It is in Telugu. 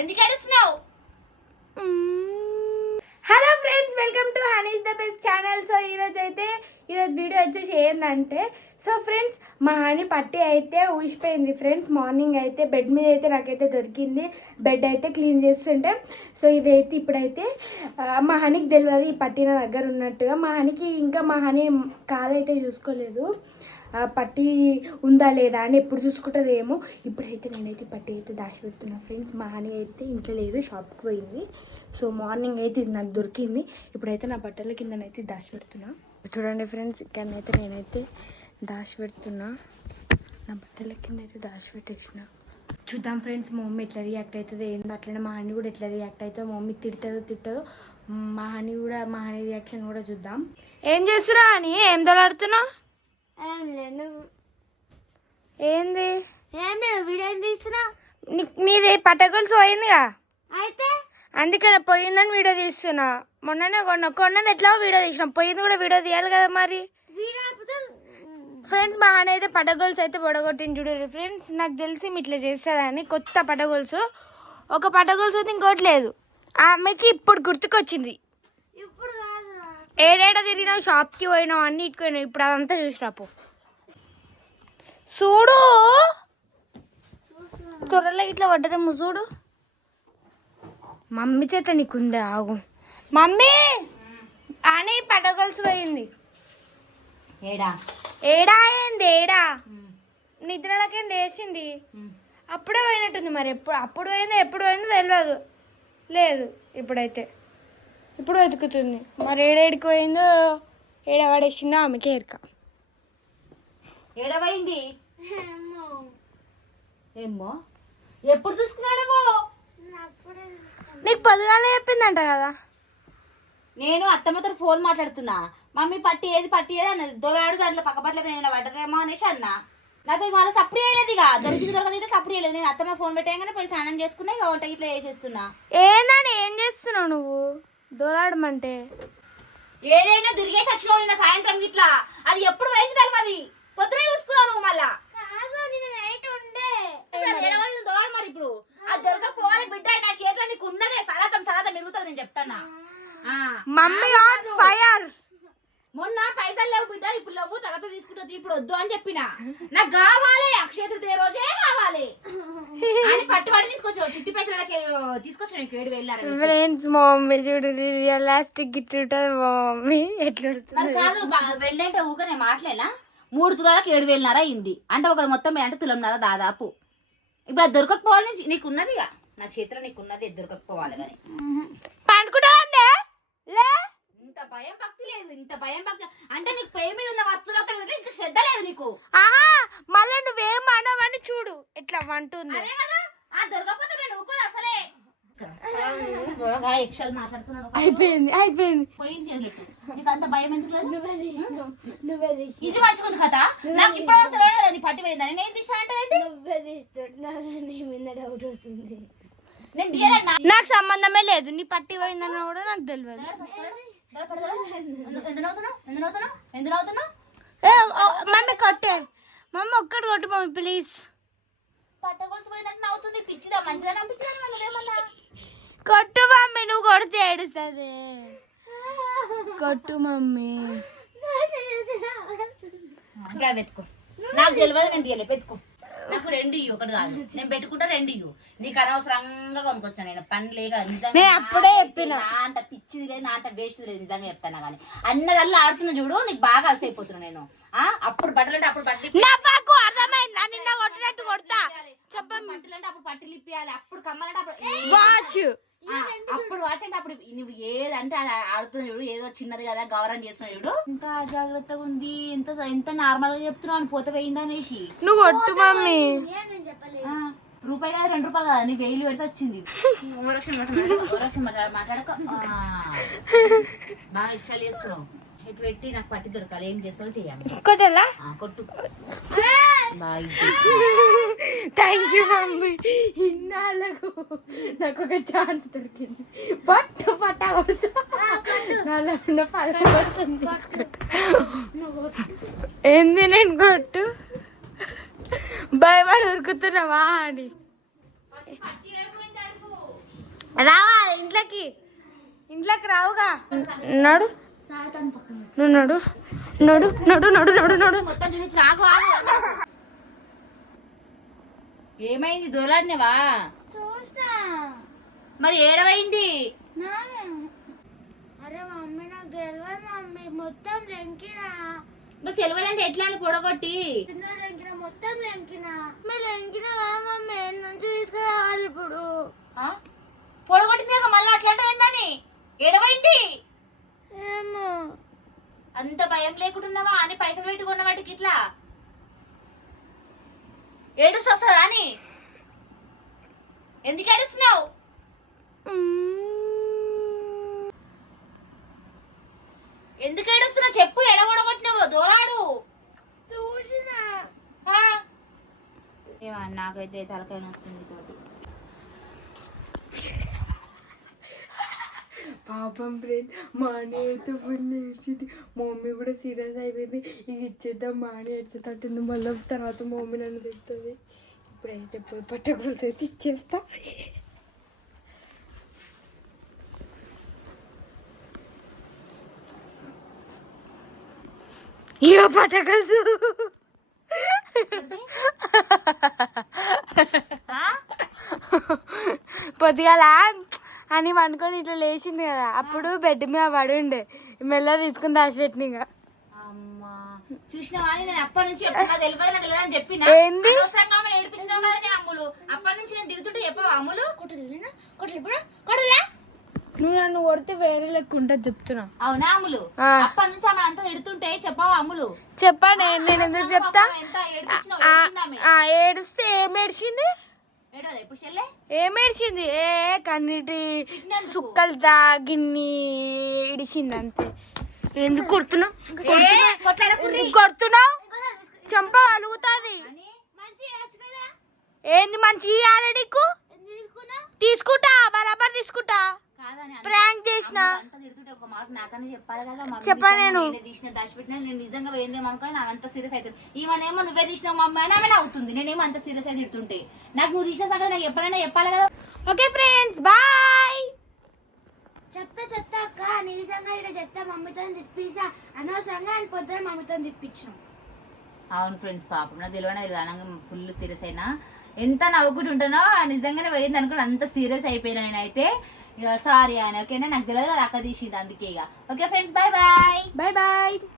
ఎందుకు ఏడుస్తున్నావు? Hello friends, welcome to Honey's the best channel. So ఈరోజు వీడియో వచ్చేసి ఏంటంటే, సో ఫ్రెండ్స్ మా హనీ పట్టి అయితే ఊసిపోయింది ఫ్రెండ్స్. మార్నింగ్ అయితే బెడ్ మీద అయితే నాకైతే దొరికింది. బెడ్ అయితే క్లీన్ చేస్తుంటే సో ఇదైతే ఇప్పుడైతే మా హనీకి తెలియదు ఈ పట్టి నా దగ్గర ఉన్నట్టుగా. మా హనీకి ఇంకా మా హనీ కాలైతే చూసుకోలేదు పట్టి ఉందా లేదా అని, ఎప్పుడు చూసుకుంటుందేమో. ఇప్పుడైతే నేనైతే పట్టి అయితే దాచిపెడుతున్నా ఫ్రెండ్స్. మా హనీ అయితే ఇంట్లో లేదు, షాప్కి పోయింది. సో మార్నింగ్ అయితే ఇది నాకు దొరికింది. ఇప్పుడైతే నా బట్టల కిందనైతే దాచిపెడుతున్నా. చూడండి ఫ్రెండ్స్, ఇక్కడనైతే నేనైతే దాచిపెడుతున్నా. నా బట్టల కింద అయితే దాచిపెట్టేసిన. చూద్దాం ఫ్రెండ్స్ మా మమ్మీ ఎట్లా రియాక్ట్ అవుతుందో ఏందో, అట్లనే మా హనీ కూడా ఎట్లా రియాక్ట్ అవుతుందో. మా మమ్మీ తిట్టదో మా హనీ రియాక్షన్ కూడా చూద్దాం. ఏం చేస్తున్నా అని ఏం దొలాడుతున్నావు? ఏంది వీడియో ఏం తీస్తున్నా? మీది పట్టగొలుసు పోయిందిగా, అయితే అందుకనే పోయిందని వీడియో తీస్తున్నా. మొన్ననే కొన్నది ఎట్లా వీడియో తీసినా, పోయింది కూడా వీడియో తీయాలి కదా మరి. ఫ్రెండ్స్ మా ఆయన అయితే పట్టగొలుసు అయితే పొడగొట్టింది చూడండి ఫ్రెండ్స్. నాకు తెలిసి మీ ఇట్లా చేస్తారని కొత్త పట్టగొలుసు, ఒక పట్టగొలుసు అయితే ఇంకోటి లేదు. ఆమెకి ఇప్పుడు గుర్తుకొచ్చింది. ఏడేడ తిరిగినావు, షాప్కి పోయినావు, అన్నిటికి పోయినావు, ఇప్పుడు అదంతా చూసిరాపు. చూడు త్వరలో ఇట్లా పడ్డదేమో చూడు. మమ్మీ చేత నీకుంది, ఆగు మమ్మీ అని పట్టగొలుసు పోయింది. ఏడా అయింది, ఏడా నిద్రలకే లేచింది, అప్పుడే పోయినట్టుంది. మరి అప్పుడు పోయిందో ఎప్పుడు పోయిందో తెలియదు, లేదు ఇప్పుడైతే ఇప్పుడు వెతుకుతుంది. మరి ఏడేడికి పోయిందో, ఏడ పడేసిందో ఆమెకే ఎరక. ఏడవైంది ఏమో, ఎప్పుడు చూసుకున్నాడేమో. నీకు పొద్దుగానే చెప్పిందంట కదా. నేను అత్తమ్మతో ఫోన్ మాట్లాడుతున్నా, మమ్మీ పట్టి ఏది అన్నది. దొరాడు దాంట్లో పక్క పట్ల పడ్డదేమో అనేసి అన్న. నాతో మళ్ళీ సప్పుడు చేయలేదు, ఇక దొరకదు సప్పుడు చేయలేదు. నేను అత్తమ్మ ఫోన్ పెట్టాగానే పోయి స్నానం చేసుకున్నా, ఇక వంట ఇట్లా చేసేస్తున్నా. ఏందని ఏం చేస్తున్నావు నువ్వు? దొరాడమంటే ఏదైనా తిరిగేసి వచ్చినావు నిన్న సాయంత్రం ఇట్లా. అది ఎప్పుడు పోయింది తెలియదు, పొద్దున చూసుకున్నావు నువ్వు. మళ్ళా దొరాడు మరి ఇప్పుడు అది దొరకపోవాలి బిడ్డ. నా చేతిలో నీకు ఉన్నదే సరాతం మెరుగుతుంది, నేను చెప్తానా. Mummy on fire. మొన్న పైసలు లేవు బిడ్డ, ఇప్పుడు లేవు, తర్వాత తీసుకుంటుంది, ఇప్పుడు వద్దు అని చెప్పిన. నాకు కావాలి, అక్షయ తృతీయ రోజే కావాలి అని పట్టుబడి తీసుకొచ్చావు. చిట్టి పైసలకి తీసుకొచ్చాను 7,000. ఫ్రెండ్స్ మా మమ్మీ చూడు రియలిస్టిక్ గిట్టుంటది. మా మమ్మీ ఎట్లా కాదు, వెళ్ళంటే ఊక నేను మాట్లాడేలా. 3 తులాలకు 7,500 అయింది అంటే ఒక మొత్తం అంటే 1.5 తులం దాదాపు. ఇప్పుడు అది దొరకకపోవాలి, నీకున్నది ఇక నా చేతిలో, నీకున్నది దొరకకపోవాలి. కానీ పండుకుంటా ఇంత భయం భక్తి లేదు, ఇంత భయం భక్తి అంటే నీకు పేరు మీద ఉన్న వస్తువులు ఇంకా శ్రద్ధ లేదు నీకు. మళ్ళీ నువ్వేం అనవని చూడు ఎట్లా అంటుంది. అదే కదా, దొరకకపోతే నేను ఊరుకోను అసలే. అయిపోయింది పోయింది. నీకు అంత భయం ఎందుకు లేదు? ఇది మంచిగుంది కదా, నాకు ఇప్పుడు తెలియదు నీ పట్టి పోయిందని. నేను తీసానంటే డౌట్ వస్తుంది. నేను తీయాలన్నా, నాకు సంబంధమే లేదు. నీ పట్టి పోయిందని కూడా నాకు తెలియదు. మమ్మీ కొట్టే, మమ్మీ ఒక్కటి కొట్టు మమ్మీ ప్లీజ్. పట్టగొలుసు పోయిందంటే నవ్వుతుంది. పిచ్చిదా, మంచిదా అనిపించిందా? కొట్టు మమ్మీ, నువ్వు కొడితే ఏడుస్తుంది. కొట్టు మమ్మీ. వెతుకో, నాకు తెలియదు, నేను తీయలే. పెట్టుకో, నాకు 2 ఇయ్యి, ఒకటి కాదు. నేను పెట్టుకుంటా 2 ఇయ్యు. నీకు అనవసరంగా కొనుకొచ్చిన నేను పని లేక. నిజంగా అప్పుడే చెప్పిన, నా అంత పిచ్చిది లేదు, నా అంత వేస్ట్ లేదు. నిజంగా చెప్తాను కానీ అన్నదల్లా ఆడుతున్నా చూడు, నీకు బాగా అలసైపోతున్నా నేను. అప్పుడు బట్టలు అంటే అప్పుడు బట్టలు అర్థమైందా, నిన్న కొట్టినట్టు కొడతా. చెప్పండి, బట్టలు అంటే అప్పుడు పట్టిలు ఇప్పియాలి, అప్పుడు కమ్మాలంటే అప్పుడు వాచ్, అప్పుడు వాచ్ అంటే అప్పుడు. నువ్వు ఏదంటే అది ఆడుతున్నా చూడు, ఏదో చిన్నది కదా గౌరవం చేస్తున్నావు చూడు. ఎంత జాగ్రత్తగా ఉంది, ఎంత నార్మల్ గా చెప్తున్నావు అని పోతే పోయిందా అనేసి. నువ్వు కొట్టు మమ్మీ. రూపాయి కాదు 2 రూపాయలు కదా, నీ 1000 పెడితే వచ్చింది. మాట్లాడక బాగా ఇచ్చాలు చేస్తున్నావు. ఎటు పెట్టి నాకు పట్టి దొరకాలి, ఏం చేస్తావు చేయాలి. కొట్టలా? కొట్టు. Thank you mummy. ఇన్నాళ్ళకు నాకు ఒక ఛాన్స్ దొరికింది. పట్టా కొడుతు నాలో ఉన్న పదకొండు తీసుకొట్టు. ఏంది నేను కొట్టు, భయపడి ఉరుకుతున్నావా అని. రావా ఇంట్లోకి రావుగా నడు నువ్వు నడు నడు నడు నడు నడు నడు మొత్తం చూపించి రాకు ఏమైంది దొలాడినవా చూసినా మరి ఏడవైంది అరే మమ్మీ నాకు తెలియదు మమ్మీ మొత్తం లెంకినా మరి తెలియదంటే ఎట్లా అని పొడగొట్టి లెంకినా మొత్తం లెంకినా మీరు లెంకినా మమ్మీ నుంచి తీసుకురావాలి ఇప్పుడు పొడగొట్టింది మళ్ళీ అట్లాంటి ఏందని ఏడవైంది ఏమో అంత భయం లేకుంటున్నావా అని పైసలు పెట్టుకున్న వాటికి ఇట్లా ఏడుస్తొస్తుందా అని ఎందుకు ఏడుస్తున్నావు ఎందుకు ఏడుస్తున్నావు చెప్పు ఎడగొడగొట్టినావు దోలాడు చూసినా నాకైతే తలకాయ వస్తుంది తోటి పాపం ఫ్రెండ్ మాని అయితే ఫుల్ ఏడ్చింది మమ్మీ కూడా సీరియస్ అయిపోయింది ఇక ఇచ్చేద్దాం మాని ఏడ్చేటట్టుంది మళ్ళీ తర్వాత మమ్మీ నన్ను తిడుతుంది ఇప్పుడైతే పోయి పట్టకూడదు అయితే ఇచ్చేస్తా ఇక పట్టకలుసు పొద్దుగాల అని వండుకొని ఇట్లా లేచింది కదా అప్పుడు బెడ్ మీద పడి ఉండే మెల్ల తీసుకుని దాచిపెట్టిన ఇక అమ్మా చూసినావా అని నేను అప్పటి నుంచి ఎప్పుడు తెలియదు నాకు తెలియదు అని చెప్పిన ఏంది? అనవసరంగా ఆమెను ఏడిపించినావు కదా నేను అమ్ములు అప్పటి నుంచి నేను తిడుతుంటే చెప్పావా అమ్ములు నువ్వు నన్ను కొడితే వేరే లెక్క ఉంటుంది చెప్తున్నా అవునా అమ్ములు ఆ. అప్పటి నుంచి ఆమె అంతా తిడుతుంటే చెప్పావా అమ్ములు చెప్పాను నేను ఎందుకు చెప్తా ఎంత ఏడిపించినావు ఏడ్చింది ఆమె. ఏడుస్తే ఏం ఏడ్చింది ఏడవలే ఇప్పుడు చెల్లె ఏం ఏడ్చింది కన్నీటి తిట్టినందుకు. సుక్కలు తాగిన్ని ఇడిచింది అంతే ఎందుకు కొడుతున్నావు కొట్లాడకుర్రి. కొడుతున్నావు చంప అలుగుతుంది అని ఏంది మంచిగా ఇవ్వాలి నీకు తీసుకుంటా బరాబర్ తీసుకుంటా కాదని అంత- ప్రాంక్ చేసిన అంతా తిడుతుంటే ఒక మాట నాకనే చెప్పాలి కదా మమ్మీ చెప్పాను నిజంగా నేను. నేనే తీసిన దాచిపెట్టినా నేను నిజంగా పోయిందేమో అనుకోని నాకు అంత సీరియస్ అవుతుంది ఈమెనేమో నువ్వే తీసినావు మమ్మీ అని ఆమె అవుతుంది నేనేమో అంత సీరియస్ అయితే తిడుతుంటే నాకు నువ్వు తీసిన సంగతి నాకు ఎప్పుడైనా చెప్పాలి కదా ఓకే ఫ్రెండ్స్ బాయ్ చెప్తా అక్క నిజంగా ఇక్కడ చెప్తా మమ్మీతో తిప్పిసా అనవసరంగా అని పొద్దున మమ్మీతో తిప్పించాం అవును ఫ్రెండ్స్ పాపం నాకు తెలియదు అనగా ఫుల్ సీరియస్ అయినా ఎంత నవ్వుకుంటుంటానో నిజంగానే పోయింది అనుకుని అంత సీరియస్ అయిపోయినా నేనైతే ఇక సారీ అని ఓకేనా నాకు తెలియదు కదా అక్క తీసింది అందుకే ఇక okay friends bye bye bye bye